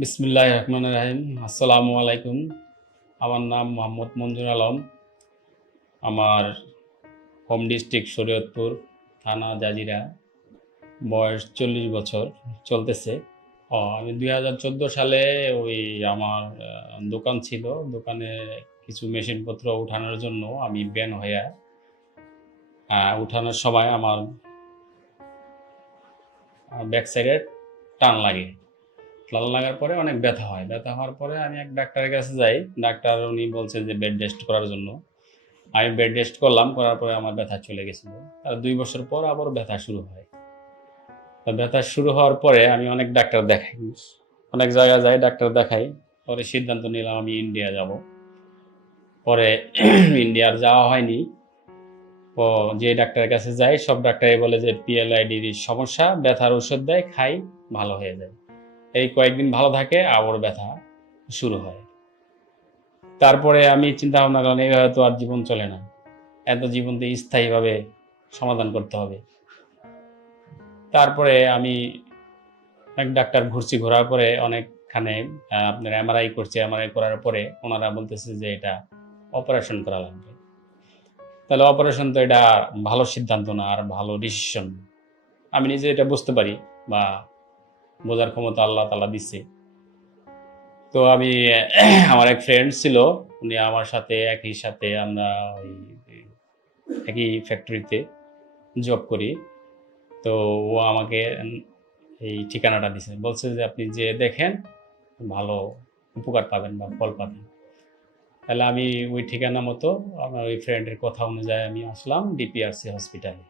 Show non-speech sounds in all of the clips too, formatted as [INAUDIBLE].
বিসমুল্লাহ রহমান রাহিম। আসসালামু আলাইকুম। আমার নাম মোহাম্মদ মঞ্জুর আলম। আমার হোম ডিস্ট্রিক্ট শরীয়তপুর থানা জাজিরা। বয়স চল্লিশ বছর চলতেছে। আমি দুই হাজার চোদ্দ সালে ওই আমার দোকান ছিল। দোকানে কিছু মেশিনপত্র উঠানোর জন্য আমি ব্যান আহ, উঠানোর সময় আমার ব্যাক সাইডে টান লাগে। টান লাগার পরে অনেক ব্যথা হয়। ব্যথা হওয়ার পরে আমি এক ডাক্তারের কাছে যাই। ডাক্তার উনি বলছে যে বেড রেস্ট করার জন্য। আমি বেড রেস্ট করলাম, করার পরে আমার ব্যথা চলে গেছিল। আর দুই বছর পর আবার ব্যথা শুরু হয়। তা ব্যথা শুরু হওয়ার পরে আমি অনেক ডাক্তার দেখাই। অনেক জায়গায় যাই, ডাক্তার দেখাই। পরে সিদ্ধান্ত নিলাম আমি ইন্ডিয়া যাব। পরে [CLEARS THROAT] ইন্ডিয়ার যাওয়া হয়নি। ও যে ডাক্তারের কাছে যাই, সব ডাক্তারই বলে যে পিএলআইডির সমস্যা, ব্যথার ওষুধ দেয়, খাই, ভালো হয়ে যায়। এই কয়েকদিন ভালো থাকে, আবার ব্যথা শুরু হয়। তারপরে আমি চিন্তা ভাবনা করলাম এইভাবে তো আর জীবন চলে না। এত জীবনতে স্থায়ীভাবে সমাধান করতে হবে। তারপরে আমি অনেক ডাক্তার ঘুরছি, ঘোরার পরে অনেকখানে আপনার এমআরআই করছে এমআরআই করার পরে ওনারা বলতেছে যে এটা অপারেশন করা লাগবে। তাহলে অপারেশন তো এটা ভালো সিদ্ধান্ত না, আর ভালো ডিসিশন আমি নিজে এটা বুঝতে পারি বা বোঝার ক্ষমতা আল্লাহ তালা দিচ্ছে তো আমি, আমার এক ফ্রেন্ড ছিল, উনি আমার সাথে, একই সাথে আমরা ওই, একই ফ্যাক্টরিতে জব করি। তো ও আমাকে এই ঠিকানাটা দিছে। বলছে যে, আপনি যে দেখেন, ভালো উপকার পাবেন বা ফল পাবেন। তাহলে আমি ওই ঠিকানা মতো, আমার ওই ফ্রেন্ডের কথা অনুযায়ী আমি আসলাম ডিপিআরসি হসপিটালে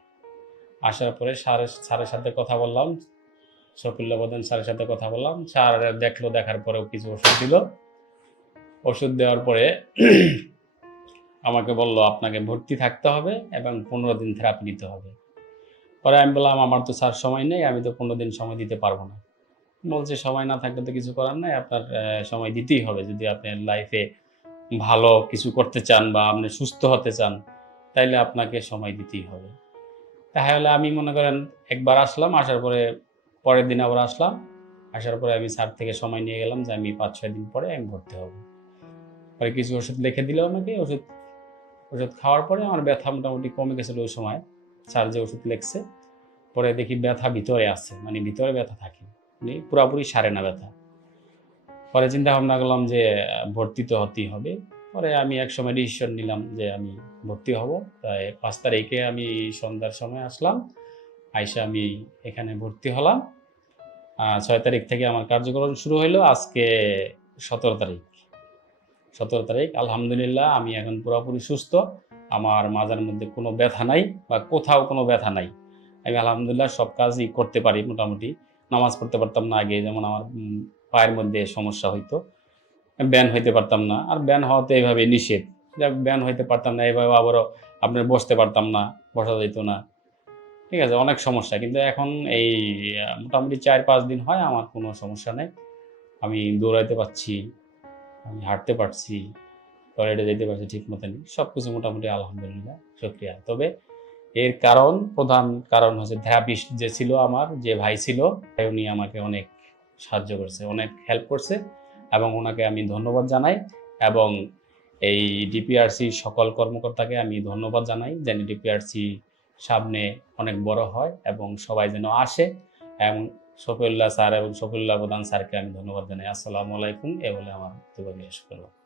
আসার পরে স্যারের সাথে কথা বললাম। শফিল্লা বদন স্যারের সাথে কথা বললাম। স্যার দেখল, দেখার পরেও কিছু ওষুধ দিল। ওষুধ দেওয়ার পরে [CLEARS THROAT] আমাকে বলল, আপনাকে ভর্তি থাকতে হবে এবং পনেরো দিন থেরাপি নিতে হবে। পরে আমি বললাম, আমার তো স্যার সময় নেই, আমি তো পনেরো দিন সময় দিতে পারব না। বলছে, সময় না থাকলে তো কিছু করার নাই, আপনার সময় দিতেই হবে। যদি আপনি লাইফে ভালো কিছু করতে চান বা আপনি সুস্থ হতে চান, তাইলে আপনাকে সময় দিতেই হবে। তাহলে আমি মনে করেন, একবার আসলাম, আসার পরে পরের দিন আবার আসলাম। আসার পরে আমি স্যার থেকে সময় নিয়ে গেলাম যে আমি পাঁচ, ছয় দিন পরে আমি ভর্তি হব। পরে কিছু ওষুধ লিখে দিল আমাকে, ওষুধ ওষুধ খাওয়ার পরে আমার ব্যথা মোটামুটি কমে গেছিল ওই সময়। স্যার যে ওষুধ লিখছে, পরে দেখি ব্যথা ভিতরে আছে মানে ভিতরে ব্যথা থাকে মানে পুরাপুরি সারে না ব্যথা। পরে চিন্তা ভাবনা করলাম যে, ভর্তি তো হতেই হবে। পরে আমি এক সময় ডিসিশন নিলাম যে আমি ভর্তি হব। তাই পাঁচ তারিখে আমি সন্ধ্যার সময় আসলাম। আইসা আমি এখানে ভর্তি হলাম। ছয় তারিখ থেকে আমার কার্যক্রম শুরু হলো আজকে সতেরো তারিখ। সতেরো তারিখ, আলহামদুলিল্লাহ, আমি এখন পুরোপুরি সুস্থ। আমার মাজার মধ্যে কোনো ব্যথা নাই বা কোথাও কোনো ব্যথা নাই। আমি আলহামদুলিল্লাহ সব কাজই করতে পারি মোটামুটি। নামাজ পড়তে পারতাম না আগে, যেমন আমার পায়ের মধ্যে সমস্যা হইতো। ব্যান হইতে পারতাম না। আর ব্যান হওয়াতে এইভাবে নিষেধ। ব্যান হইতে পারতাম না এইভাবে আবারও আপনার বসতে পারতাম না, বসা যেত না। ঠিক আছে, অনেক সমস্যা। কিন্তু এখন এই মোটামুটি চার পাঁচ দিন হয়, আমার কোনো সমস্যা নেই। আমি দৌড়াইতে পারছি, আমি হাঁটতে পারছি, টয়লেটে যেতে পারছি ঠিক মতনই। সব কিছু মোটামুটি আলহামদুলিল্লাহ সক্রিয়া তবে এর কারণ, প্রধান কারণ হচ্ছে থেরাপিস্ট যে ছিল আমার, যে ভাই ছিল উনি আমাকে অনেক সাহায্য করছে, অনেক হেল্প করছে এবং ওনাকে আমি ধন্যবাদ জানাই এবং এই ডিপিআরসি সকল কর্মকর্তাকে আমি ধন্যবাদ জানাই, যেন ডিপিআরসি সামনে অনেক বড় হয় এবং সবাই যেন আসে। এবং শফিউল্লাহ স্যার এবং শফিউল্লাহ প্রধান স্যারকে আমি ধন্যবাদ জানাই। আসসালামু আলাইকুম। এ বলে আমার বক্তব্য শেষ করলাম।